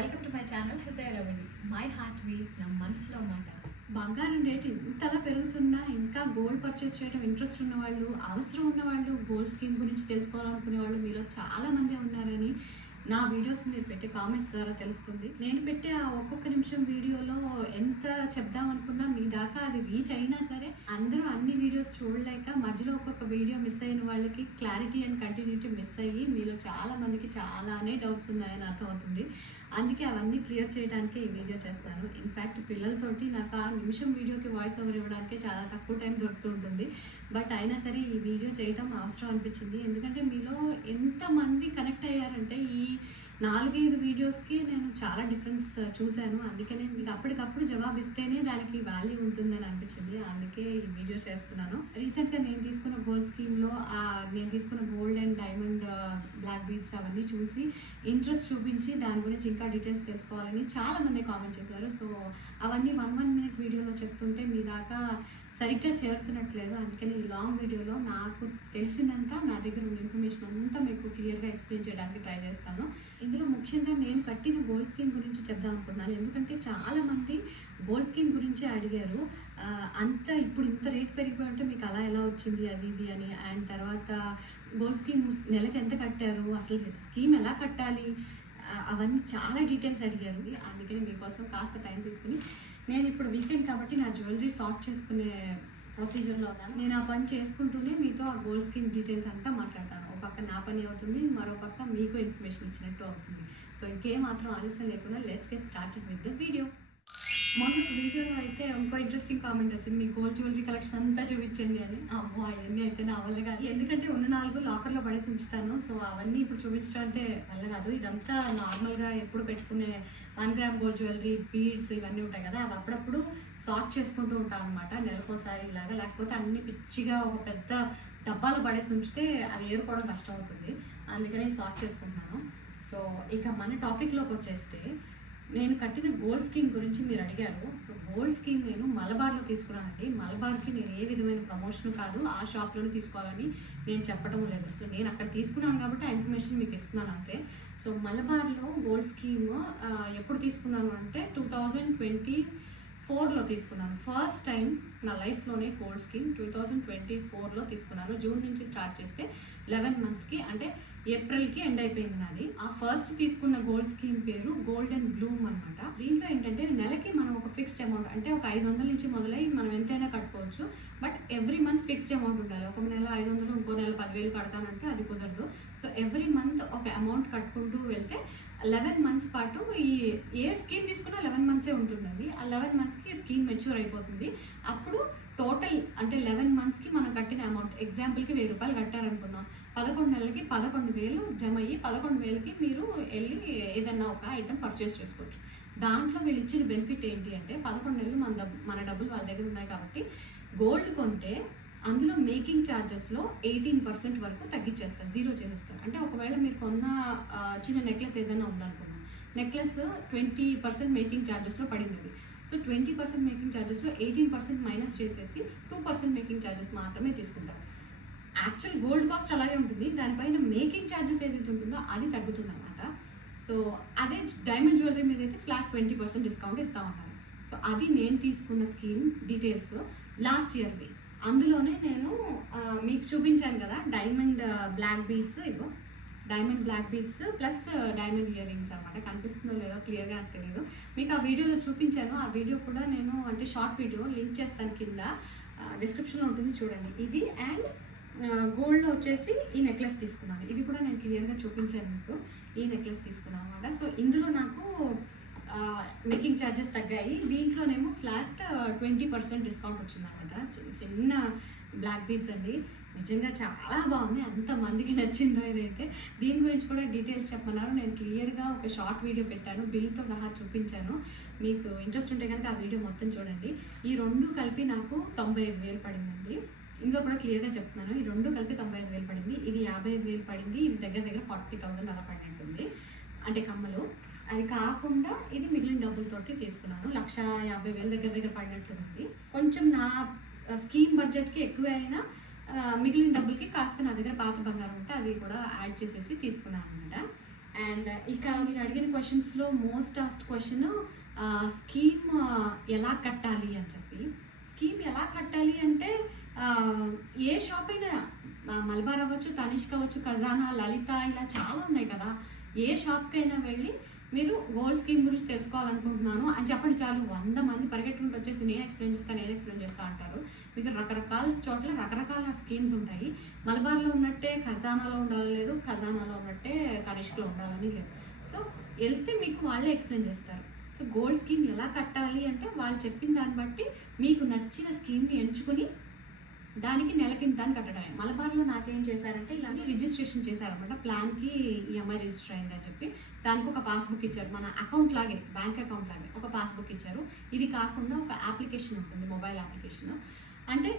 Welcome to my channel హృదయ Ravali. My heart beat, నా మనసులో మాట. బంగారం రేట్ ఇంతలా పెరుగుతున్నా ఇంకా గోల్డ్ పర్చేస్ చేయడం ఇంట్రెస్ట్ ఉన్న వాళ్ళు, అవసరం ఉన్న వాళ్ళు, గోల్డ్ స్కీమ్ గురించి తెలుసుకోవాలనుకునే వాళ్ళు మీలో చాలామంది ఉన్నారని నా వీడియోస్ మీరు పెట్టే కామెంట్స్ ద్వారా తెలుస్తుంది. నేను పెట్టే ఆ ఒక్కొక్క నిమిషం వీడియోలో ఎంత చెప్దాం అనుకున్నా మీ దాకా అది రీచ్ అయినా సరే అందరూ అన్ని వీడియోస్ చూడలేక మధ్యలో ఒక్కొక్క వీడియో మిస్ అయిన వాళ్ళకి క్లారిటీ అండ్ కంటిన్యూటీ మిస్ అయ్యి మీలో చాలా మందికి చాలానే డౌట్స్ ఉన్నాయని అర్థమవుతుంది. అందుకే అవన్నీ క్లియర్ చేయడానికే ఈ వీడియో చేస్తాను. ఇన్ఫ్యాక్ట్ పిల్లలతోటి నాకు ఆ నిమిషం వీడియోకి వాయిస్ ఓవర్ ఇవ్వడానికే చాలా తక్కువ టైం దొరుకుతూ ఉంటుంది. బట్ అయినా సరే ఈ వీడియో చేయడం అవసరం అనిపించింది. ఎందుకంటే మీలో ఎంతమంది కనెక్ట్ అయ్యారంటే ఈ 4-5 వీడియోస్కి నేను చాలా డిఫరెన్స్ చూశాను. అందుకనే మీకు అప్పటికప్పుడు జవాబు ఇస్తేనే దానికి వాల్యూ ఉంటుందని అనిపించింది. అందుకే ఈ వీడియో చేస్తున్నాను. రీసెంట్గా నేను తీసుకున్న గోల్డ్ స్కీమ్లో నేను తీసుకున్న gold and diamond black beads అవన్నీ చూసి ఇంట్రెస్ట్ చూపించి దాని గురించి ఇంకా డీటెయిల్స్ తెలుసుకోవాలని చాలామంది కామెంట్ చేశారు. సో అవన్నీ 1 minute వీడియోలో చెప్తుంటే మీ దాకా సరిగ్గా చేరుతున్నట్లేదు. అందుకని ఈ లాంగ్ వీడియోలో నాకు తెలిసిందంతా, నా దగ్గర ఉన్న ఇన్ఫర్మేషన్ అంతా మీకు క్లియర్గా ఎక్స్ప్లెయిన్ చేయడానికి ట్రై చేస్తాను. ఇందులో ముఖ్యంగా నేను కట్టిన గోల్డ్ స్కీమ్ గురించి చెప్దాం అనుకున్నాను. ఎందుకంటే చాలామంది గోల్డ్ స్కీమ్ గురించే అడిగారు. ఇప్పుడు ఇంత రేట్ పెరిగిపోయి ఉంటే మీకు అలా ఎలా వచ్చింది అది ఇది అని. అండ్ తర్వాత గోల్డ్ స్కీమ్ నెలకి ఎంత కట్టారు, అసలు స్కీమ్ ఎలా కట్టాలి, అవన్నీ చాలా డీటెయిల్స్ అడిగారు. అందుకని మీకోసం కాస్త టైం తీసుకుని నేను ఇప్పుడు వీకెండ్ కాబట్టి నా జ్యువెలరీ సార్ట్ చేసుకునే ప్రొసీజర్లో ఉన్నాను. నేను ఆ పని చేసుకుంటూనే మీతో ఆ గోల్డ్ స్కీమ్ డీటెయిల్స్ అంతా మాట్లాడతాను. ఒక పక్క నా పని అవుతుంది, మరో పక్క మీకు ఇన్ఫర్మేషన్ ఇచ్చినట్టు అవుతుంది. సో ఇంకేమాత్రం ఆలస్యం లేకుండా let's get started with the video. మొన్న వీడియోలో అయితే ఇంకో ఇంట్రెస్టింగ్ కామెంట్ వచ్చింది, మీ గోల్డ్ జ్యువెలరీ కలెక్షన్ అంతా చూపించండి అని. అమ్మో అవన్నీ అయితే నా వల్ల కాదు, ఎందుకంటే ఉన్న 4 లాకర్లో పడేసి ఉంచుతాను. సో అవన్నీ ఇప్పుడు చూపించడం అంటే వల్ల కాదు. ఇదంతా నార్మల్గా ఎప్పుడు పెట్టుకునే 1 gram గోల్డ్ జ్యువెలరీ, బీడ్స్ ఇవన్నీ ఉంటాయి కదా, అవి అప్పుడప్పుడు సార్ట్ చేసుకుంటూ ఉంటాను అనమాట, నెలకోసారి ఇలాగా. లేకపోతే అన్ని పిచ్చిగా ఒక పెద్ద డబ్బాలో పడేసి ఉంచితే అవి ఏరుకోవడం కష్టం అవుతుంది. అందుకని సార్ట్ చేసుకుంటున్నాను. సో ఇక మన టాపిక్లోకి వచ్చేస్తే, నేను కట్టిన గోల్డ్ స్కీమ్ గురించి మీరు అడిగారు. సో గోల్డ్ స్కీమ్ నేను మలబార్లో తీసుకున్నానండి. మలబార్కి నేను ఏ విధమైన ప్రమోషన్ కాదు, ఆ షాప్లోనే తీసుకోవాలని నేను చెప్పడం లేదు. సో నేను అక్కడ తీసుకున్నాను కాబట్టి ఆ ఇన్ఫర్మేషన్ మీకు ఇస్తున్నాను అంతే. సో మలబార్లో గోల్డ్ స్కీమ్ ఎప్పుడు తీసుకున్నాను అంటే 2024లో తీసుకున్నాను. ఫస్ట్ టైం నా లైఫ్లోనే గోల్డ్ స్కీమ్ 2024లో తీసుకున్నాను. జూన్ నుంచి స్టార్ట్ చేస్తే 11 monthsకి, అంటే ఏప్రిల్కి ఎండ్ అయిపోయింది నాది. ఆ ఫస్ట్ తీసుకున్న గోల్డ్ స్కీమ్ పేరు గోల్డెన్ బ్లూమ్ అనమాట. దీంట్లో ఏంటంటే నెలకి మనం ఒక ఫిక్స్డ్ అమౌంట్, అంటే ఒక 500 నుంచి మొదలై మనం ఎంతైనా కట్టుకోవచ్చు. But every month fixed amount ఉండాలి. ఒక నెల 500, ఇంకో నెల 10,000 కడతానంటే అది కుదరదు. సో ఎవ్రీ మంత్ ఒక అమౌంట్ కట్టుకుంటూ వెళ్తే 11 months పాటు ఏ స్కీమ్ తీసుకున్నా 11 monthsే ఉంటుందండి. ఆ 11 monthsకి స్కీమ్ మెచ్యూర్ అయిపోతుంది. అప్పుడు టోటల్ అంటే 11 monthsకి మనం కట్టిన అమౌంట్, ఎగ్జాంపుల్కి 1000 రూపాయలు కట్టారనుకుందాం, 11 నెలలకి 11,000 జమ అయ్యి 11,000కి మీరు వెళ్ళి ఏదన్నా ఒక ఐటమ్ పర్చేస్ చేసుకోవచ్చు. దాంట్లో వీళ్ళు ఇచ్చిన బెనిఫిట్ ఏంటి అంటే, 11 నెలలు మన డబ్బులు వాళ్ళ దగ్గర ఉన్నాయి కాబట్టి గోల్డ్ కొంటే అందులో మేకింగ్ ఛార్జెస్లో 18% వరకు తగ్గించేస్తారు, 0 చేసేస్తారు. అంటే ఒకవేళ మీరు కొన్న చిన్న నెక్లెస్ ఏదైనా ఉందనుకున్నాం, నెక్లెస్ 20% మేకింగ్ ఛార్జెస్లో పడింది. సో 20% మేకింగ్ ఛార్జెస్లో 18% మైనస్ చేసేసి 2% మేకింగ్ ఛార్జెస్ మాత్రమే తీసుకుంటారు. యాక్చువల్ గోల్డ్ కాస్ట్ అలాగే ఉంటుంది, దానిపైన మేకింగ్ ఛార్జెస్ ఏదైతే ఉంటుందో అది తగ్గుతుంది అనమాట. సో అదే డైమండ్ జ్యువెలరీ మీద అయితే ఫ్లాట్ 20% డిస్కౌంట్ ఇస్తూ ఉంటారు. సో అది నేను తీసుకున్న స్కీమ్ డీటెయిల్స్ లాస్ట్ ఇయర్వి. అందులోనే నేను మీకు చూపించాను కదా డైమండ్ బ్లాక్ బీడ్స్, ఇగో diamond black beads plus diamond earrings అనమాట. కనిపిస్తుందో లేదో క్లియర్గా నాకు తెలియదు. మీకు ఆ వీడియోలో చూపించాను. ఆ వీడియో కూడా నేను అంటే షార్ట్ వీడియో లింక్ చేస్తాను, కింద డిస్క్రిప్షన్లో ఉంటుంది చూడండి. ఇది అండ్ గోల్డ్లో వచ్చేసి ఈ నెక్లెస్ తీసుకున్నాను. ఇది కూడా నేను క్లియర్గా చూపించాను మీకు. ఈ నెక్లెస్ తీసుకున్నాను అనమాట. సో ఇందులో నాకు మేకింగ్ ఛార్జెస్ తగ్గాయి. దీంట్లోనేమో ఫ్లాట్ 20% డిస్కౌంట్ వచ్చిందనమాట. చిన్న బ్లాక్ బీడ్స్ అండి, నిజంగా చాలా బాగుంది. అంతమందికి నచ్చిందో ఇదైతే. దీని గురించి కూడా డీటెయిల్స్ చెప్పమన్నారు. నేను క్లియర్గా ఒక షార్ట్ వీడియో పెట్టాను, బిల్తో సహా చూపించాను. మీకు ఇంట్రెస్ట్ ఉంటే కనుక ఆ వీడియో మొత్తం చూడండి. ఈ 2 కలిపి నాకు 95,000 పడిందండి. ఇందులో కూడా క్లియర్గా చెప్తున్నాను, ఈ 2 కలిపి 95,000 పడింది. ఇది 55,000 పడింది. ఇది దగ్గర 40,000 అలా పడినట్టుంది, అంటే కమ్మలు. అది కాకుండా ఇది మిగిలిన డబ్బులతోటి తీసుకున్నాను. 150,000 దగ్గర పడినట్టుంది. కొంచెం నా స్కీమ్ బడ్జెట్కి ఎక్కువ అయినా మిగిలిన డబ్బులకి కాస్త నా దగ్గర పాత బంగారం ఉంటే అది కూడా యాడ్ చేసేసి తీసుకున్నాను అనమాట. అండ్ ఇక మీరు అడిగిన క్వశ్చన్స్లో మోస్ట్ ఆస్ట్ క్వశ్చన్ స్కీమ్ ఎలా కట్టాలి అని చెప్పి. స్కీమ్ ఎలా కట్టాలి అంటే ఏ షాప్ అయినా మలబార్ అవ్వచ్చు, తనిష్క్ అవ్వచ్చు, ఖజానా, లలిత, ఇలా చాలా ఉన్నాయి కదా. ఏ షాప్కైనా వెళ్ళి మీరు గోల్డ్ స్కీమ్ గురించి తెలుసుకోవాలనుకుంటున్నాను అని చెప్పండి చాలు, 100 మంది పరిగెట్టుకుంటూ వచ్చేసి నేను ఎక్స్ప్లెయిన్ చేస్తా అంటారు. మీకు రకరకాల చోట్ల రకరకాల స్కీమ్స్ ఉంటాయి. మలబార్లో ఉన్నట్టే ఖజానాలో ఉండాలని లేదు, ఖజానాలో ఉన్నట్టే తనిష్క్లో ఉండాలని లేదు. సో వెళ్తే మీకు వాళ్ళే ఎక్స్ప్లెయిన్ చేస్తారు. సో గోల్డ్ స్కీమ్ ఎలా కట్టాలి అంటే వాళ్ళు చెప్పిన దాన్ని బట్టి మీకు నచ్చిన స్కీమ్ని ఎంచుకుని దానికి నెలకింత అని కట్టడమే. మలబార్లో నాకేం చేశారంటే ఇలాంటి రిజిస్ట్రేషన్ చేశారనమాట. ప్లాన్కి ఈఎంఐ రిజిస్టర్ అయిందని చెప్పి దానికి ఒక పాస్బుక్ ఇచ్చారు. మన అకౌంట్ లాగే, బ్యాంక్ అకౌంట్ లాగే ఒక పాస్బుక్ ఇచ్చారు. ఇది కాకుండా ఒక అప్లికేషన్ ఉంటుంది, మొబైల్ అప్లికేషన్. అంటే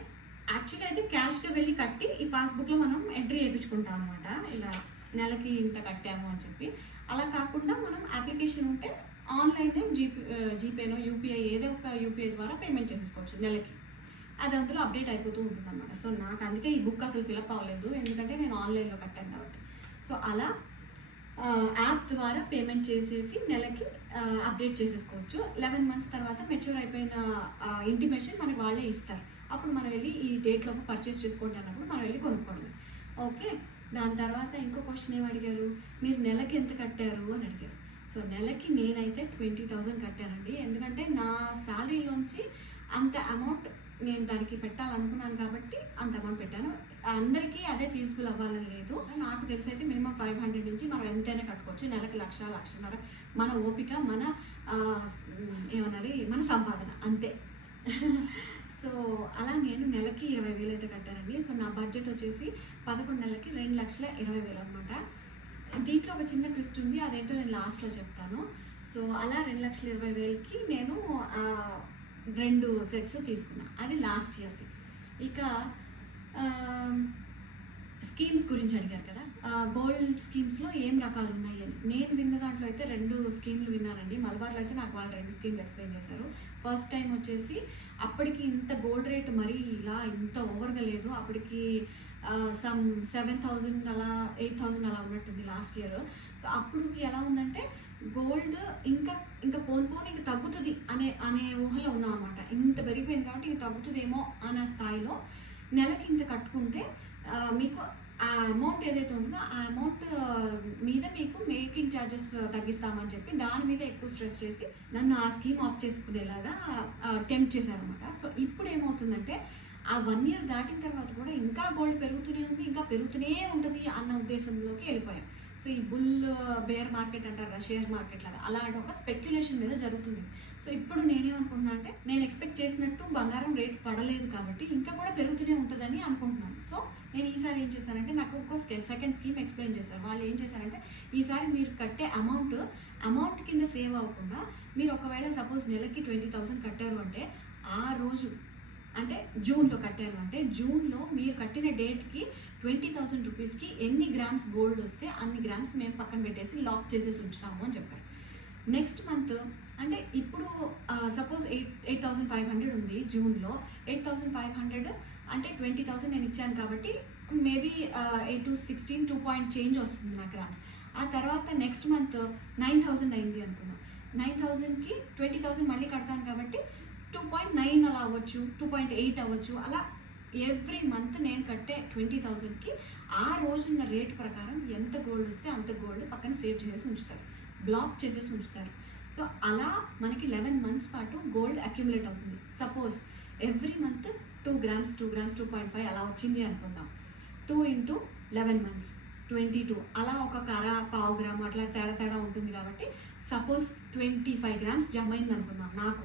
యాక్చువల్లీ అయితే క్యాష్గా వెళ్ళి కట్టి ఈ పాస్బుక్లో మనం ఎంట్రీ వేయించుకుంటాం అనమాట. ఇలా నెలకి ఇంత కట్టాము అని చెప్పి. అలా కాకుండా మనం అప్లికేషన్ ఉంటే ఆన్లైన్ జీపేనో యూపీఐ ఏదో ఒక యూపీఐ ద్వారా పేమెంట్ చేసుకోవచ్చు నెలకి. అది అందులో అప్డేట్ అయిపోతూ ఉంటుంది అన్నమాట. సో నాకు అందుకే ఈ బుక్ అసలు ఫిలప్ అవ్వలేదు, ఎందుకంటే నేను ఆన్లైన్లో కట్టాను కాబట్టి. సో అలా యాప్ ద్వారా పేమెంట్ చేసేసి నెలకి అప్డేట్ చేసేసుకోవచ్చు. 11 months తర్వాత మెచ్యూర్ అయిపోయిన ఇంటిమేషన్ మనకి వాళ్ళే ఇస్తారు. అప్పుడు మనం వెళ్ళి ఈ డేట్లోపు పర్చేస్ చేసుకోండి అన్నప్పుడు మనం వెళ్ళి కొనుక్కోండి. ఓకే. దాని తర్వాత ఇంకో క్వశ్చన్ ఏమి అడిగారు, మీరు నెలకి ఎంత కట్టారు అని అడిగారు. సో నెలకి నేనైతే 20,000 కట్టానండి. ఎందుకంటే నా శాలరీలోంచి అంత అమౌంట్ నేను దానికి పెట్టాలనుకున్నాను కాబట్టి అంత అమౌంట్ పెట్టాను. అందరికీ అదే ఫీజిబుల్ అవ్వాలని లేదు. నాకు తెలిసి అయితే మినిమం 500 నుంచి మనం ఎంతైనా కట్టుకోవచ్చు. నెలకి 1,00,000, 1,50,000 మన ఓపిక, మన ఏమన్నది మన సంపాదన అంతే. సో అలా నేను నెలకి 20,000 అయితే కట్టానండి. సో నా బడ్జెట్ వచ్చేసి 11 నెలలకి 2,20,000 అనమాట. దీంట్లో ఒక చిన్న ట్విస్ట్ ఉంది, అదేంటో నేను లాస్ట్లో చెప్తాను. సో అలా 2,20,000కి నేను 2 సెట్స్ తీసుకున్నా. అది లాస్ట్ ఇయర్ది. ఇక స్కీమ్స్ గురించి అడిగారు కదా, గోల్డ్ స్కీమ్స్లో ఏం రకాలు ఉన్నాయి అని. నేను విన్న దాంట్లో అయితే 2 స్కీమ్లు విన్నానండి. మలబార్లో అయితే నాకు వాళ్ళు 2 స్కీమ్లు ఎక్స్ప్లెయిన్ చేశారు. ఫస్ట్ టైం వచ్చేసి అప్పటికి ఇంత గోల్డ్ రేట్ మరీ ఇలా ఇంత ఓవర్గా లేదు. అప్పటికి సమ్ 7,000 అలా 8,000 అలా ఉన్నట్టుంది లాస్ట్ ఇయర్. సో అప్పుడు ఎలా ఉందంటే గోల్డ్ ఇంకా పోను ఇంకా తగ్గుతుంది అనే ఊహలో ఉన్నాం అనమాట. ఇంత పెరిగిపోయింది కాబట్టి ఇంక తగ్గుతుందేమో అనే స్థాయిలో నెలకి ఇంత కట్టుకుంటే మీకు ఆ అమౌంట్ ఏదైతే ఉంటుందో ఆ అమౌంట్ మీద మీకు మేకింగ్ ఛార్జెస్ తగ్గిస్తామని చెప్పి దాని మీద ఎక్కువ స్ట్రెస్ చేసి నన్ను ఆ స్కీమ్ ఆఫ్ చేసుకునేలాగా టెంప్ట్ చేశారనమాట. సో ఇప్పుడు ఏమవుతుందంటే ఆ 1 year దాటిన తర్వాత కూడా ఇంకా గోల్డ్ పెరుగుతూనే ఉంది, ఇంకా పెరుగుతూనే ఉంటుంది అన్న ఉద్దేశంలోకి వెళ్ళిపోయాం. సో ఈ బేర్ మార్కెట్ అంటారు కదా, షేర్ మార్కెట్ లాగా అలాంటి ఒక స్పెక్యులేషన్ మీద జరుగుతుంది. సో ఇప్పుడు నేనేమనుకుంటున్నా అంటే నేను ఎక్స్పెక్ట్ చేసినట్టు బంగారం రేట్ పడలేదు కాబట్టి ఇంకా కూడా పెరుగుతూనే ఉంటుందని అనుకుంటున్నాను. సో నేను ఈసారి ఏం చేశానంటే నాకు ఒక సెకండ్ స్కీమ్ ఎక్స్ప్లెయిన్ చేశారు. వాళ్ళు ఏం చేశారంటే ఈసారి మీరు కట్టే అమౌంట్ కింద సేవ్ అవ్వకుండా మీరు ఒకవేళ సపోజ్ నెలకి 20,000 కట్టారు అంటే ఆ రోజు అంటే జూన్లో కట్టారు అంటే జూన్లో మీరు కట్టిన డేట్కి 20,000 రూపీస్కి ఎన్ని గ్రామ్స్ గోల్డ్ వస్తే అన్ని గ్రామ్స్ మేము పక్కన పెట్టేసి లాక్ చేసేసి ఉంచుతాము అని చెప్పారు. నెక్స్ట్ మంత్ అంటే ఇప్పుడు సపోజ్ 8,500 ఉంది జూన్లో, 8,500 అంటే 20,000 నేను ఇచ్చాను కాబట్టి మేబీ 8 to 16 2 పాయింట్ చేంజ్ వస్తుంది నా గ్రామ్స్. ఆ తర్వాత నెక్స్ట్ మంత్ 9,000 అయింది అనుకున్నాం. 9,000కి 20,000 మళ్ళీ కడతాను కాబట్టి 2.9 అలా అవ్వచ్చు, 2.8 అవ్వచ్చు. అలా ఎవ్రీ మంత్ నేను కట్టే 20,000కి ఆ రోజున్న రేట్ ప్రకారం ఎంత గోల్డ్ వస్తే అంత గోల్డ్ పక్కన సేవ్ చేసేసి ఉంచుతారు, బ్లాక్ చేసేసి ఉంచుతారు. సో అలా మనకి 11 months పాటు గోల్డ్ అక్యుములేట్ అవుతుంది. సపోజ్ ఎవ్రీ మంత్ 2 grams 2.5 అలా వచ్చింది అనుకుందాం. 2 into 11 months 22 అలా ఒక పావు గ్రాము అట్లా తేడా ఉంటుంది కాబట్టి సపోజ్ 25 grams జమ అయింది అనుకుందాం. నాకు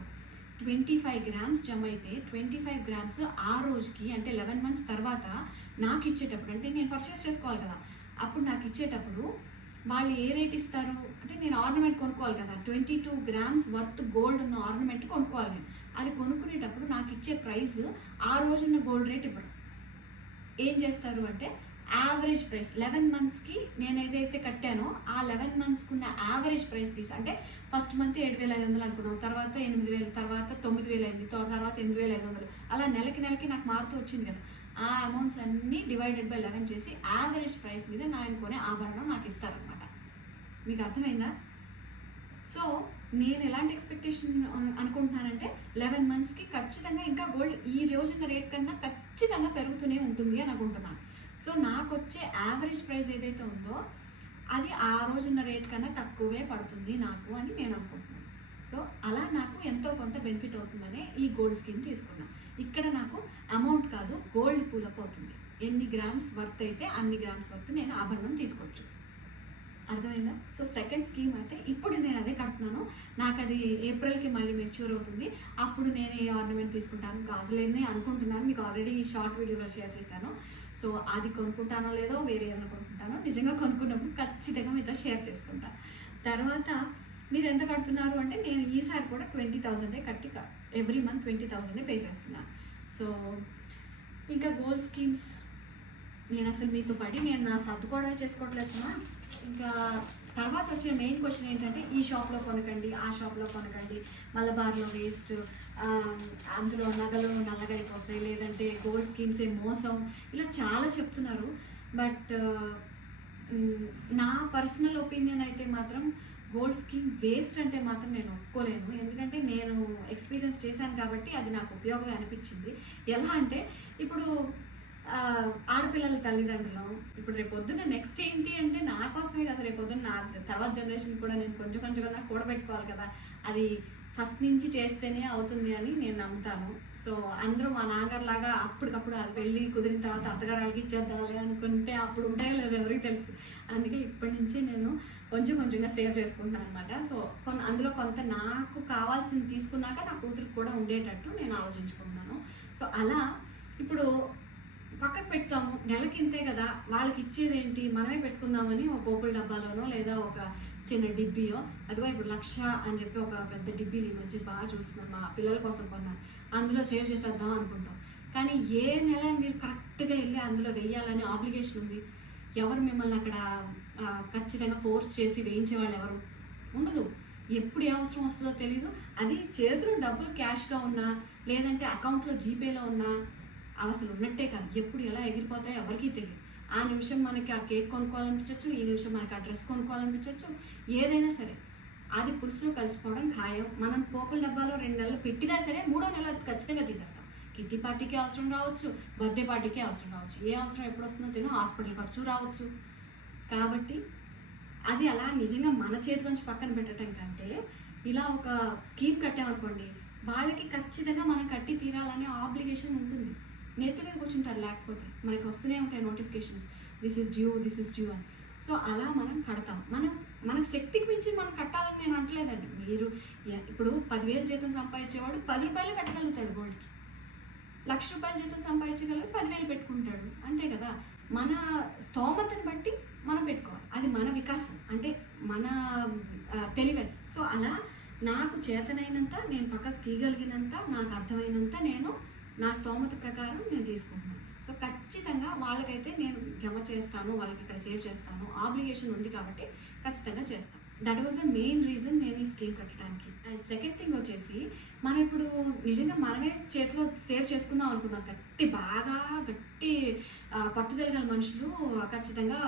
25 grams జమ అయితే 25 grams ఆ రోజుకి అంటే 11 months తర్వాత నాకు ఇచ్చేటప్పుడు అంటే నేను పర్చేస్ చేసుకోవాలి కదా, అప్పుడు నాకు ఇచ్చేటప్పుడు వాళ్ళు ఏ రేట్ ఇస్తారు అంటే నేను ఆర్నమెంట్ కొనుక్కోవాలి కదా, 22 grams వర్త్ గోల్డ్ ఉన్న ఆర్నమెంట్ కొనుక్కోవాలి. నేను అది కొనుక్కునేటప్పుడు నాకు ఇచ్చే ప్రైస్ ఆ రోజున్న గోల్డ్ రేట్ ఇవ్వరు. ఏం చేస్తారు అంటే యావరేజ్ ప్రైస్ 11 monthsకి నేను ఏదైతే కట్టానో ఆ 11 monthsకి ఉన్న యావరేజ్ ప్రైస్ తీసి అంటే ఫస్ట్ మంత్ 7,500 అనుకున్నాం, తర్వాత 8,000, తర్వాత 9,000 అయింది, తర్వాత 8,500 అలా నెలకి నాకు మారుతూ వచ్చింది కదా. ఆ అమౌంట్స్ అన్నీ డివైడెడ్ బై 11 చేసి యావరేజ్ ప్రైస్ మీద నేను కొనే ఆభరణం నాకు ఇస్తారనమాట. మీకు అర్థమైందా? సో నేను ఎలాంటి ఎక్స్పెక్టేషన్ అనుకుంటున్నానంటే 11 monthsకి ఖచ్చితంగా ఇంకా గోల్డ్ ఈ రోజున్న రేట్ కన్నా ఖచ్చితంగా పెరుగుతూనే ఉంటుంది అని అనుకుంటున్నాను. సో నాకు వచ్చే యావరేజ్ ప్రైస్ ఏదైతే ఉందో అది ఆ రోజున్న రేట్ కన్నా తక్కువే పడుతుంది నాకు అని నేను అనుకుంటున్నాను. సో అలా నాకు ఎంతో కొంత బెనిఫిట్ అవుతుందనే ఈ గోల్డ్ స్కీమ్ తీసుకున్నాను. ఇక్కడ నాకు అమౌంట్ కాదు, గోల్డ్ పూలప్ అవుతుంది. ఎన్ని గ్రామ్స్ వర్త్ అయితే అన్ని గ్రామ్స్ వర్త్ నేను ఆభరణం తీసుకోవచ్చు. అర్థమైందా? సో సెకండ్ స్కీమ్ అయితే ఇప్పుడు నేను అదే కడుతున్నాను. నాకు అది ఏప్రిల్కి మళ్ళీ మెచ్యూర్ అవుతుంది. అప్పుడు నేను ఏ ఆర్నమెంట్ తీసుకుంటాను, గాజులేని అనుకుంటున్నాను. మీకు ఆల్రెడీ ఈ షార్ట్ వీడియోలో షేర్ చేశాను. సో అది కొనుక్కుంటానో లేదో వేరే ఏమైనా కొనుక్కుంటానో, నిజంగా కొనుక్కున్నప్పుడు ఖచ్చితంగా మీతో షేర్ చేసుకుంటాను. తర్వాత మీరు ఎంత కడుతున్నారు అంటే నేను ఈసారి కూడా 20,000 కట్టి ఎవ్రీ మంత్ 20,000 పే చేస్తున్నాను. సో ఇంకా గోల్డ్ స్కీమ్స్ నేను అసలు మీతో పడి నేను నా సర్దుకోవడమే చేసుకోవట్లేదమ్మా. ఇంకా తర్వాత వచ్చే మెయిన్ క్వశ్చన్ ఏంటంటే ఈ షాప్లో కొనకండి, ఆ షాప్లో కొనకండి, మలబార్లో వేస్ట్, అందులో నగలు నల్లగైపోతాయి, లేదంటే గోల్డ్ స్కీమ్స్ ఏ మోసం, ఇలా చాలా చెప్తున్నారు. బట్ నా పర్సనల్ ఒపీనియన్ అయితే మాత్రం గోల్డ్ స్కీమ్ వేస్ట్ అంటే మాత్రం నేను ఒప్పుకోలేను. ఎందుకంటే నేను ఎక్స్పీరియన్స్ చేశాను కాబట్టి అది నాకు ఉపయోగమే అనిపించింది. ఎలా అంటే ఇప్పుడు ఆడపిల్లల తల్లిదండ్రులు ఇప్పుడు రేపొద్దున నెక్స్ట్ ఏంటి అంటే నా కోసమే కదా, రేపొద్దున నా తర్వాత జనరేషన్ కూడా నేను కొంచెం కొంచెంగా కూడబెట్టుకోవాలి కదా. అది ఫస్ట్ నుంచి చేస్తేనే అవుతుంది అని నేను నమ్ముతాను. సో అందరూ మా నాన్నగారులాగా అప్పటికప్పుడు అది పెళ్ళి కుదిరిన తర్వాత అత్తగారికి ఇచ్చేద్దామని అనుకుంటే అప్పుడు ఉంటాయో లేదో ఎవరికి తెలుసు. అందుకే ఇప్పటి నుంచే నేను కొంచెం కొంచెంగా సేవ్ చేసుకుంటాను అనమాట. సో అందులో కొంత నాకు కావాల్సింది తీసుకున్నాక నా కూతురికి కూడా ఉండేటట్టు నేను ఆలోచించుకుంటున్నాను. సో అలా ఇప్పుడు పక్కకు పెడతాము, నెలకి ఇంతే కదా, వాళ్ళకి ఇచ్చేదేంటి మనమే పెట్టుకుందామని ఒక పోపుల డబ్బాలోనో లేదా ఒక చిన్న డిబ్బీయో, అదిగో ఇప్పుడు 1,00,000 అని చెప్పి ఒక పెద్ద డిబ్బీలు ఈ మధ్య బాగా చూస్తున్నాను, మా పిల్లల కోసం కొన్నాను, అందులో సేవ్ చేసేద్దాం అనుకుంటాం. కానీ ఏ నెల మీరు కరెక్ట్గా వెళ్ళి అందులో వేయాలని ఆబ్లిగేషన్ ఉంది. ఎవరు మిమ్మల్ని అక్కడ ఖచ్చితంగా ఫోర్స్ చేసి వేయించే వాళ్ళు ఎవరు ఉండదు. ఎప్పుడు ఏ అవసరం వస్తుందో తెలీదు. అది చేతిలో డబ్బులు క్యాష్గా ఉన్నా లేదంటే అకౌంట్లో జీపేలో ఉన్నా అసలు ఉన్నట్టే కాదు, ఎప్పుడు ఎలా ఎగిరిపోతాయో ఎవరికీ తెలియదు. ఆ నిమిషం మనకి ఆ కేక్ కొనుక్కోవాలనిపించవచ్చు, ఈ నిమిషం మనకి ఆ డ్రెస్ కొనుక్కోవాలనిపించవచ్చు, ఏదైనా సరే అది పులుసులో కలిసిపోవడం ఖాయం. మనం పోపుల డబ్బాలో 2 నెలలు పెట్టినా సరే 3వ నెల ఖచ్చితంగా తీసేస్తాం. కిట్టి పార్టీకి అవసరం రావచ్చు, బర్త్డే పార్టీకి అవసరం రావచ్చు, ఏ అవసరం ఎప్పుడు వస్తుందో తెలియదు, హాస్పిటల్ ఖర్చు రావచ్చు. కాబట్టి అది అలా నిజంగా మన చేతిలోంచి పక్కన పెట్టడం కంటే ఇలా ఒక స్కీమ్ కట్టామనుకోండి, వాళ్ళకి ఖచ్చితంగా మనం కట్టి తీరాలనే ఆబ్లిగేషన్ ఉంటుంది. నెత్తి మీద కూర్చుంటారు, లేకపోతే మనకి వస్తూనే ఉంటాయి నోటిఫికేషన్స్, దిస్ ఇస్ డ్యూ అని. సో అలా మనం కడతాం. మనకు శక్తికి మించి మనం కట్టాలని నేను అంటలేదండి. మీరు ఇప్పుడు 10,000 జీతం సంపాదించేవాడు 10 రూపాయలు పెట్టగలుగుతాడు గోల్డ్కి, 1,00,000 రూపాయల జీతం సంపాదించగలరు 10,000 పెట్టుకుంటాడు, అంతే కదా. మన స్తోమతను బట్టి మనం పెట్టుకోవాలి. అది మన వికాసం, అంటే మన తెలివే. సో అలా నాకు చేతనైనంత, నేను పక్కకు తీయగలిగినంత, నాకు అర్థమైనంత నేను నా స్తోమత ప్రకారం నేను తీసుకుంటున్నాను. సో ఖచ్చితంగా వాళ్ళకైతే నేను జమ చేస్తాను, వాళ్ళకి ఇక్కడ సేవ్ చేస్తాను, ఆబ్లిగేషన్ ఉంది కాబట్టి ఖచ్చితంగా చేస్తాను. That was the main reason నేను ఈ స్కీమ్ కట్టడానికి. అండ్ సెకండ్ థింగ్ వచ్చేసి, మనం ఇప్పుడు నిజంగా మనమే చేతిలో సేవ్ చేసుకుందాం అనుకున్నాం. బాగా గట్టి పట్టుదల గల మనుషులు ఖచ్చితంగా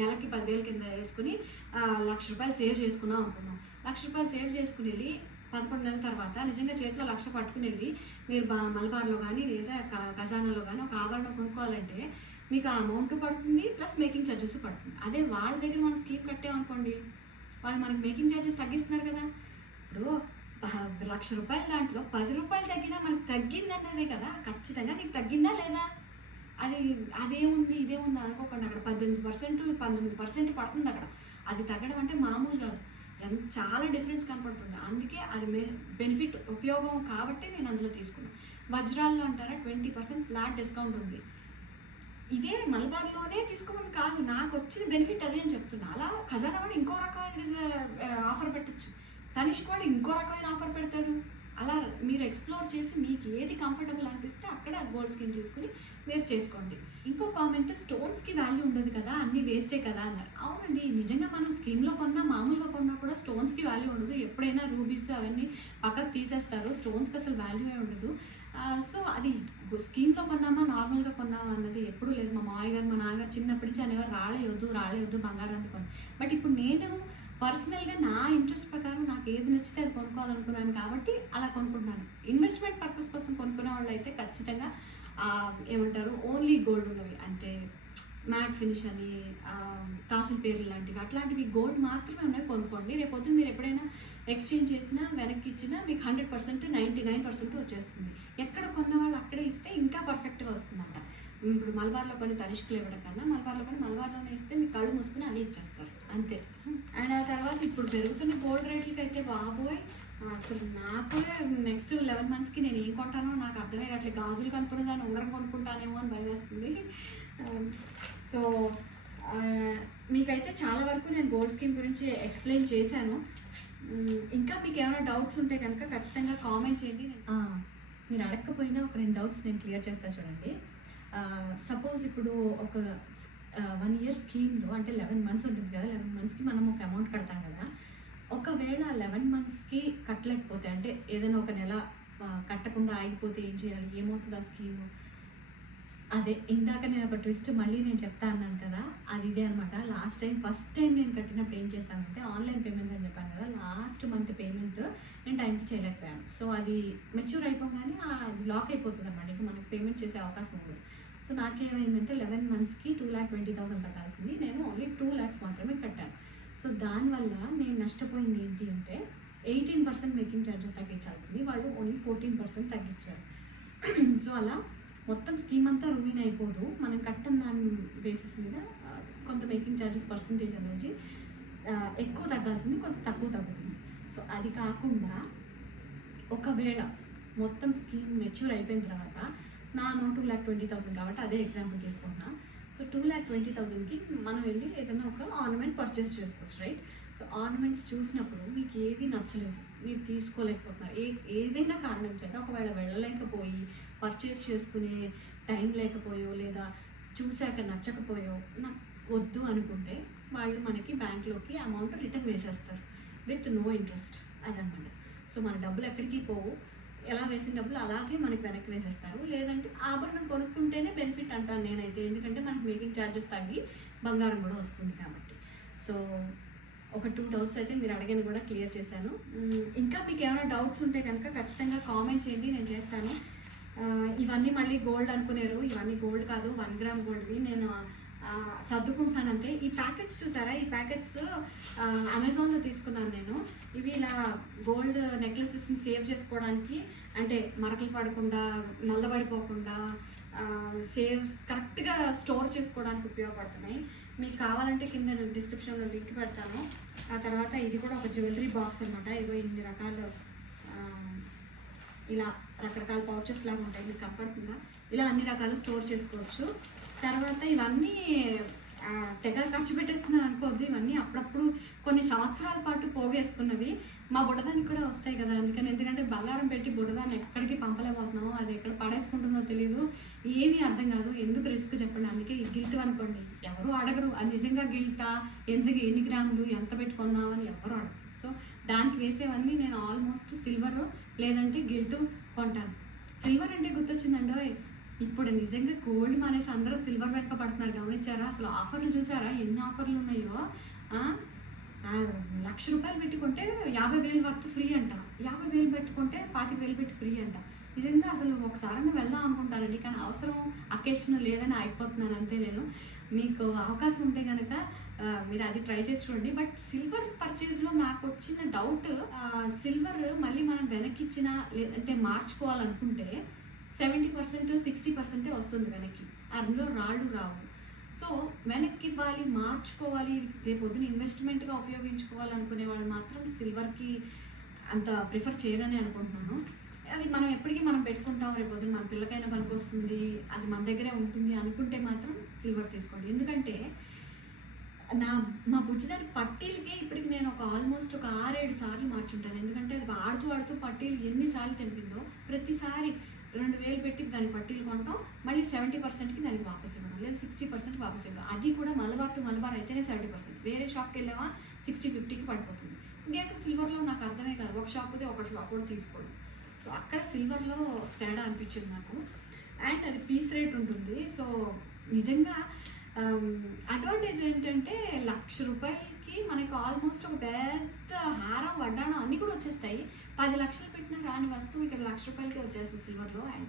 నెలకి 10,000 కింద వేసుకుని 1,00,000 రూపాయలు సేవ్ చేసుకున్నాం అనుకున్నాం. 1,00,000 రూపాయలు సేవ్ చేసుకుని వెళ్ళి 11 నెలల తర్వాత నిజంగా చేతిలో 1,00,000 పట్టుకుని వెళ్ళి మీరు మలబార్లో కానీ లేదా ఖజానాలో కానీ ఒక ఆభరణం కొనుక్కోవాలంటే మీకు ఆ అమౌంట్ పడుతుంది, ప్లస్ మేకింగ్ ఛార్జెస్ పడుతుంది. అదే వాళ్ళ దగ్గర మనం స్కీమ్ కట్టామనుకోండి, వాళ్ళు మనకి మేకింగ్ ఛార్జెస్ తగ్గిస్తున్నారు కదా. ఇప్పుడు 1,00,000 రూపాయలు దాంట్లో 10 రూపాయలు తగ్గినా మనకు తగ్గింది అన్నదే కదా. ఖచ్చితంగా నీకు తగ్గిందా లేదా, అదేముంది ఇదేముంది అనుకోకండి. అక్కడ 18% 19% పడుతుంది అక్కడ. అది తగ్గడం అంటే మామూలు కాదు, చాలా డిఫరెన్స్ కనపడుతుంది. అందుకే అది బెనిఫిట్ ఉపయోగం కాబట్టి నేను అందులో తీసుకున్నాను. వజ్రాల్లో అంటారా 20% ఫ్లాట్ డిస్కౌంట్ ఉంది. ఇదే మలబార్లోనే తీసుకోమని కాదు, నాకు వచ్చిన బెనిఫిట్ అదే అని చెప్తున్నా. అలా ఖజానా వాడు ఇంకో రకమైన ఆఫర్ పెట్టచ్చు, తనిష్క్ వాడు ఇంకో రకమైన ఆఫర్ పెడతాడు. అలా మీరు ఎక్స్ప్లోర్ చేసి మీకు ఏది కంఫర్టబుల్ అనిపిస్తే అక్కడ గోల్డ్ స్కీమ్ తీసుకుని మీరు చేసుకోండి. ఇంకో కామెంట్, స్టోన్స్కి వాల్యూ ఉండదు కదా, అన్నీ వేస్టే కదా అన్నారు. అవునండి, నిజంగా మనం స్కీమ్లో కొన్నా మామూలుగా కొన్నా కూడా స్టోన్స్కి వాల్యూ ఉండదు. ఎప్పుడైనా రూబీస్ అవన్నీ పక్కకు తీసేస్తారు, స్టోన్స్కి అసలు వాల్యూనే ఉండదు. సో అది స్కీమ్లో కొన్నామా నార్మల్గా కొన్నామా అన్నది ఎప్పుడూ లేదు. మా మామయ్య గారు మా నాన్నగారు చిన్నప్పటి నుంచి అనేవారు రాళేయొద్దు బంగారం అంటే కొను. బట్ ఇప్పుడు నేను పర్సనల్గా నా ఇంట్రెస్ట్ ప్రకారం నాకు ఏది నచ్చితే అది కొనుక్కోవాలనుకున్నాను కాబట్టి అలా కొనుక్కుంటున్నాను. ఇన్వెస్ట్మెంట్ పర్పస్ కోసం కొనుక్కునే వాళ్ళు అయితే ఖచ్చితంగా ఏమంటారు ఓన్లీ గోల్డ్ ఉన్నవి, అంటే మ్యాట్ ఫినిష్ అని కాసుల పేర్లు లాంటివి అట్లాంటివి గోల్డ్ మాత్రమే ఉన్నాయి కొనుక్కోండి. రేపొద్దున మీరు ఎప్పుడైనా ఎక్స్చేంజ్ చేసినా వెనక్కి ఇచ్చినా మీకు 100% 99% వచ్చేస్తుంది. ఎక్కడ కొన్న వాళ్ళు అక్కడే ఇస్తే ఇంకా పర్ఫెక్ట్గా వస్తుందంట. ఇప్పుడు మలబార్లో కొన్ని తనిష్కులు ఇవ్వడం కన్నా మలబార్లోనే ఇస్తే మీకు కళ్ళు మూసుకుని అన్నీ ఇచ్చేస్తారు అంతే. అండ్ ఆ తర్వాత ఇప్పుడు పెరుగుతున్న గోల్డ్ రేట్లకి అయితే బాబోయ్ అసలు నాకు నెక్స్ట్ 11 monthsకి నేను ఏం కొంటానో నాకు అర్థమే కావట్లేదు. గాజులు కనుక్కున్న దాన్ని ఉంగరం కొనుక్కుంటానేమో అని భయం వేస్తుంది. సో మీకైతే చాలా వరకు నేను గోల్డ్ స్కీమ్ గురించి ఎక్స్ప్లెయిన్ చేశాను. ఇంకా మీకు ఏమైనా డౌట్స్ ఉంటే కనుక ఖచ్చితంగా కామెంట్ చేయండి. మీరు అడగకపోయినా ఒక 2 డౌట్స్ నేను క్లియర్ చేస్తాను చూడండి. సపోజ్ ఇప్పుడు ఒక 1 year స్కీమ్లో అంటే 11 months ఉంటుంది కదా, 11 monthsకి మనం ఒక అమౌంట్ కడతాం కదా. ఒకవేళ 11 monthsకి కట్టలేకపోతే అంటే ఏదైనా ఒక నెల కట్టకుండా ఆగిపోతే ఏం చేయాలి, ఏమవుతుంది ఆ స్కీము? అదే ఇందాక నేను ఒక ట్విస్ట్ మళ్ళీ నేను చెప్తా అన్నాను కదా, అది ఇదే అనమాట. ఫస్ట్ టైం నేను కట్టినప్పుడు ఏం చేశానంటే ఆన్లైన్ పేమెంట్ అని చెప్పాను కదా, లాస్ట్ మంత్ పేమెంట్ నేను టైంకి చేయలేకపోయాను. సో అది మెచ్యూర్ అయిపోగానే అది లాక్ అయిపోతుంది అన్నమాట, ఇంకా మనకు పేమెంట్ చేసే అవకాశం ఉండదు. సో నాకేమైందంటే 11 monthsకి 2,20,000 కట్టాల్సింది, నేను ఓన్లీ 2 lakhs మాత్రమే కట్టాను. సో దానివల్ల నేను నష్టపోయింది ఏంటి అంటే 18% మేకింగ్ ఛార్జెస్ తగ్గించాల్సింది, వాళ్ళు ఓన్లీ 14% తగ్గించారు. సో అలా మొత్తం స్కీమ్ అంతా రూయిన్ అయిపోదు, మనం కట్టని దాని బేసిస్ మీద కొంత మేకింగ్ ఛార్జెస్ పర్సంటేజ్ అనేది ఎక్కువ తగ్గాల్సింది, కొంత తక్కువ తగ్గుతుంది. సో అది కాకుండా ఒకవేళ మొత్తం స్కీమ్ మెచ్యూర్ అయిపోయిన తర్వాత నా అమౌంట్ 2,20,000 కాబట్టి అదే ఎగ్జాంపుల్ తీసుకుంటున్నా. సో 2,20,000కి మనం వెళ్ళి ఏదైనా ఒక ఆర్నమెంట్ పర్చేస్ చేసుకోవచ్చు, రైట్? సో ఆర్నమెంట్స్ చూసినప్పుడు మీకు ఏది నచ్చలేదు, మీరు తీసుకోలేకపోతున్నారు, ఏదైనా కారణం చేత ఒకవేళ వెళ్ళలేకపోయి పర్చేస్ చేసుకునే టైం లేకపోయో లేదా చూశాక నచ్చకపోయో నాకు వద్దు అనుకుంటే వాళ్ళు మనకి బ్యాంక్లోకి అమౌంట్ రిటర్న్ వేసేస్తారు విత్ నో ఇంట్రెస్ట్ అదనమాట. సో మన డబ్బులు ఎక్కడికి పోవు, ఎలా వేసిన డబ్బులు అలాగే మనకి వెనక్కి వేసేస్తారు. లేదంటే ఆభరణం కొనుక్కుంటేనే బెనిఫిట్ అంటాను నేనైతే, ఎందుకంటే మనకి మేకింగ్ ఛార్జెస్ తగ్గి బంగారం కూడా వస్తుంది కాబట్టి. సో ఒక 2 డౌట్స్ అయితే మీరు అడిగిన కూడా క్లియర్ చేశాను. ఇంకా మీకు ఏమైనా డౌట్స్ ఉంటే కనుక ఖచ్చితంగా కామెంట్ చేయండి, నేను చేస్తాను. ఇవన్నీ మళ్ళీ గోల్డ్ అనుకునేరు, ఇవన్నీ గోల్డ్ కాదు, 1 gram గోల్డ్వి. నేను సర్దుకుంటున్నానంటే ఈ ప్యాకెట్స్ చూసారా, ఈ ప్యాకెట్స్ అమెజాన్లో తీసుకున్నాను నేను. ఇవి ఇలా గోల్డ్ నెక్లెసెస్ని సేవ్ చేసుకోవడానికి, అంటే మరకలు పడకుండా నల్లబడిపోకుండా కరెక్ట్గా స్టోర్ చేసుకోవడానికి ఉపయోగపడుతున్నాయి. మీకు కావాలంటే కింద డిస్క్రిప్షన్లో లింక్ పెడతాను. ఆ తర్వాత ఇది కూడా ఒక జ్యువెలరీ బాక్స్ అనమాట. ఇగో ఇన్ని రకాలు ఇలా రకరకాల పౌచెస్ లాగా ఉంటాయి, మీకు కనపడుతుందా? ఇలా అన్ని రకాలు స్టోర్ చేసుకోవచ్చు. తర్వాత ఇవన్నీ తెగ ఖర్చు పెట్టేస్తున్నాను అనుకోవద్దు, ఇవన్నీ అప్పుడప్పుడు కొన్ని సంవత్సరాల పాటు పోగేసుకున్నవి. మా బుడదానికి కూడా వస్తాయి కదా, అందుకని. ఎందుకంటే బంగారం పెట్టి బుడదాన్ని ఎక్కడికి పంపలేకపోతున్నామో, అది ఎక్కడ పడేసుకుంటుందో తెలియదు, ఏమీ అర్థం కాదు. ఎందుకు రిస్క్ చెప్పండి? అందుకే ఈ గిల్ట్ అనుకోండి, ఎవరు అడగరు అది నిజంగా గిల్టా, ఎందుకు ఎన్ని గ్రాములు ఎంత పెట్టుకున్నావు అని ఎవరు అడగరు. సో దానికి వేసేవన్నీ నేను ఆల్మోస్ట్ సిల్వర్ లేదంటే గిల్ట్ కొంటాను. సిల్వర్ అంటే గుర్తొచ్చిందండి, ఇప్పుడు నిజంగా గోల్డ్ మానేసి అందరూ సిల్వర్ వెనక పడుతున్నారు, గమనించారా? అసలు ఆఫర్లు చూసారా, ఎన్ని ఆఫర్లు ఉన్నాయో. 1,00,000 రూపాయలు పెట్టుకుంటే 50,000 వర్త్ ఫ్రీ అంట, 50,000 పెట్టుకుంటే 25,000 పెట్టి ఫ్రీ అంట. నిజంగా అసలు ఒకసారైనా వెళ్దాం అనుకుంటానండి, కానీ అవసరం అకేషన్ లేదని అయిపోతున్నాను అంతే. నేను మీకు అవకాశం ఉంటే కనుక మీరు అది ట్రై చేసి చూడండి. బట్ సిల్వర్ పర్చేజ్లో నాకు వచ్చిన డౌట్, సిల్వర్ మళ్ళీ మనం వెనక్కి ఇచ్చినా లేదంటే మార్చుకోవాలనుకుంటే 70% 60% వస్తుంది వెనక్కి, అందులో రాళ్ళు రావు. సో వెనక్కి ఇవ్వాలి, మార్చుకోవాలి, రేపు పొద్దున ఇన్వెస్ట్మెంట్గా ఉపయోగించుకోవాలనుకునే వాళ్ళు మాత్రం సిల్వర్కి అంత ప్రిఫర్ చేయరని అనుకుంటున్నాను. అది మనం ఎప్పటికీ మనం పెట్టుకుంటాం, రేపు పొద్దున మన పిల్లకైనా పనికి వస్తుంది, అది మన దగ్గరే ఉంటుంది అనుకుంటే మాత్రం సిల్వర్ తీసుకోండి. ఎందుకంటే మా బుజ్జిదాని పట్టీలకే ఇప్పటికి నేను ఆల్మోస్ట్ ఒక 6-7 సార్లు మార్చుంటాను. ఎందుకంటే అది ఆడుతూ పట్టీలు ఎన్నిసార్లు తెంపిందో, ప్రతిసారి 2,000 పెట్టి దాని పట్టీలు కొంటాం, మళ్ళీ 70%కి దానికి వాపస్ ఇవ్వడం, లేదా 60% వాపస్ ఇవ్వడం. అది కూడా మలబార్ టు మలబార్ అయితేనే 70%, వేరే షాప్కి వెళ్ళామా 60-50కి పడిపోతుంది. ఇంకేంటో సిల్వర్లో నాకు అర్థమే కాదు, ఒక షాప్ అయితే ఒక షాప్ కూడా తీసుకోవడం. సో అక్కడ సిల్వర్లో తేడా అనిపించింది నాకు. అండ్ అది పీస్ రేట్ ఉంటుంది. సో నిజంగా అడ్వాంటేజ్ ఏంటంటే ₹1,00,000కి మనకు ఆల్మోస్ట్ ఒక పెద్ద హారం వడ్డాణం అన్నీ కూడా వచ్చేస్తాయి. 10 లక్షలు పెట్టినా రాని వస్తువు ఇక్కడ ₹1,00,000కి వచ్చేస్తుంది సిల్వర్లో. అండ్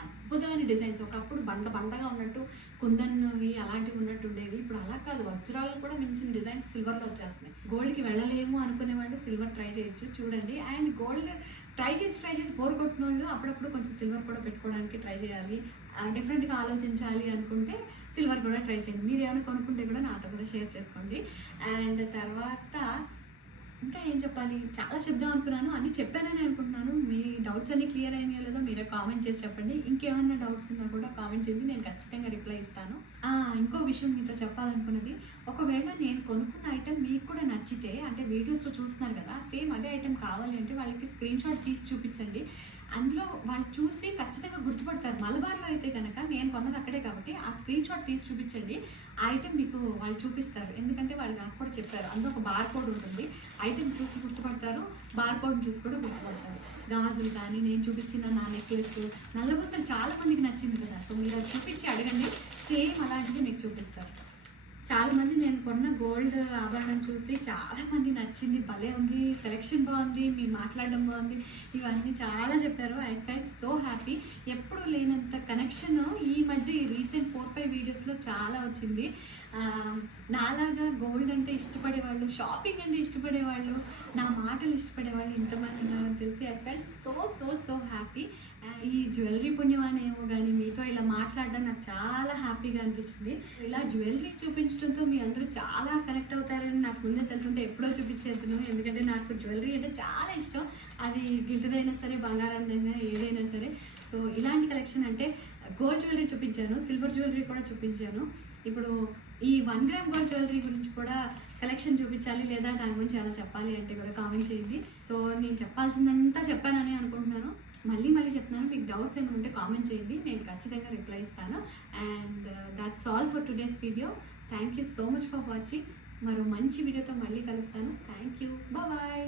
అద్భుతమైన డిజైన్స్. ఒకప్పుడు బండగా ఉన్నట్టు కుందన్వి అలాంటివి ఉన్నట్టు ఉండేవి. ఇప్పుడు అలా కాదు, వజ్రాలు కూడా మించిన డిజైన్స్ సిల్వర్లో వచ్చేస్తున్నాయి. గోల్డ్కి వెళ్ళలేము అనుకునే వాళ్ళు సిల్వర్ ట్రై చేయొచ్చు. చూడండి. అండ్ గోల్డ్ ట్రై చేసి బోర్ కొట్టిన వాళ్ళు అప్పుడప్పుడు కొంచెం సిల్వర్ కూడా పెట్టుకోవడానికి ట్రై చేయాలి. డిఫరెంట్గా ఆలోచించాలి అనుకుంటే సిల్వర్ కూడా ట్రై చేయండి. మీరు ఏమైనా కొనుక్కుంటే కూడా నాతో కూడా షేర్ చేసుకోండి. అండ్ తర్వాత ఇంకా ఏం చెప్పాలి, చాలా చెప్దాం అనుకున్నాను, అన్నీ చెప్పానని అనుకుంటున్నాను. మీ డౌట్స్ అన్నీ క్లియర్ అయినాయో లేదో మీరే కామెంట్ చేసి చెప్పండి. ఇంకేమన్నా డౌట్స్ ఉన్నా కూడా కామెంట్ చేయండి, నేను ఖచ్చితంగా రిప్లై ఇస్తాను. ఇంకో విషయం మీతో చెప్పాలనుకున్నది, ఒకవేళ నేను కొనుక్కున్న ఐటెం మీకు కూడా నచ్చితే, అంటే వీడియోస్లో చూస్తున్నారు కదా, సేమ్ అదే ఐటెం కావాలి అంటే వాళ్ళకి స్క్రీన్ షాట్ తీసి చూపించండి. అందులో వాళ్ళు చూసి ఖచ్చితంగా గుర్తుపడతారు. మలబార్లో అయితే కనుక నేను కొన్నది అక్కడే కాబట్టి ఆ స్క్రీన్ షాట్ తీసి చూపించండి, ఆ ఐటెం మీకు వాళ్ళు చూపిస్తారు. ఎందుకంటే వాళ్ళు నాకు కూడా చెప్పారు, అందులో ఒక బార్ కోడ్ ఉంటుంది. ఐటెం చూసి గుర్తుపడతారు, బార్ కోడ్ చూసి కూడా గుర్తుపడతారు. గాజులు కానీ, నేను చూపించిన నా నెక్లెస్ నల్లబూసలు చాలా మందికి నచ్చింది కదా, సో మీరు అది చూపించి అడగండి, సేమ్ అలాంటిది మీకు చూపిస్తారు. చాలామంది నేను కొన్న గోల్డ్ ఆభరణం చూసి చాలామంది నచ్చింది, భలే ఉంది, సెలెక్షన్ బాగుంది, మీరు మాట్లాడడం బాగుంది, ఇవన్నీ చాలా చెప్పారు. I felt so happy. ఎప్పుడు లేనంత కనెక్షన్ ఈ మధ్య ఈ రీసెంట్ 4-5 వీడియోస్లో చాలా వచ్చింది. నాలాగా గోల్డ్ అంటే ఇష్టపడేవాళ్ళు, షాపింగ్ అంటే ఇష్టపడేవాళ్ళు, నా మాటలు ఇష్టపడేవాళ్ళు ఇంతమంది ఉన్నారని తెలిసి ఐ ఫెల్ట్ సో హ్యాపీ. ఈ జ్యువెలరీ పుణ్యమానేమో కానీ మీతో ఇలా మాట్లాడడం నాకు చాలా హ్యాపీగా అనిపించింది. ఇలా జ్యువెలరీ చూపించడంతో మీ అందరూ చాలా కనెక్ట్ అవుతారని నాకు ముందే తెలుసుంటే ఎప్పుడో చూపించేద్దాను. ఎందుకంటే నాకు జ్యువెలరీ అంటే చాలా ఇష్టం. అది గిల్ట్దైనా సరే, బంగారాన్నైనా, ఏదైనా సరే. సో ఇలాంటి కలెక్షన్ అంటే గోల్డ్ జ్యువెలరీ చూపించాను, సిల్వర్ జ్యువెలరీ కూడా చూపించాను. ఇప్పుడు ఈ 1 గ్రామ్ గోల్డ్ జ్యువెలరీ గురించి కూడా కలెక్షన్ చూపించాలి, లేదా దాని గురించి ఏమైనా చెప్పాలి అంటే కూడా కామెంట్ చేయండి. సో నేను చెప్పాల్సిందంతా చెప్పానని అనుకుంటున్నాను. మళ్ళీ చెప్తున్నాను, మీకు డౌట్స్ ఏమైనా ఉంటే కామెంట్ చేయండి, నేను ఖచ్చితంగా రిప్లై ఇస్తాను. And that's all for today's video. Thank you so much for watching. మరో మంచి వీడియోతో మళ్ళీ కలుస్తాను. Thank you, bye.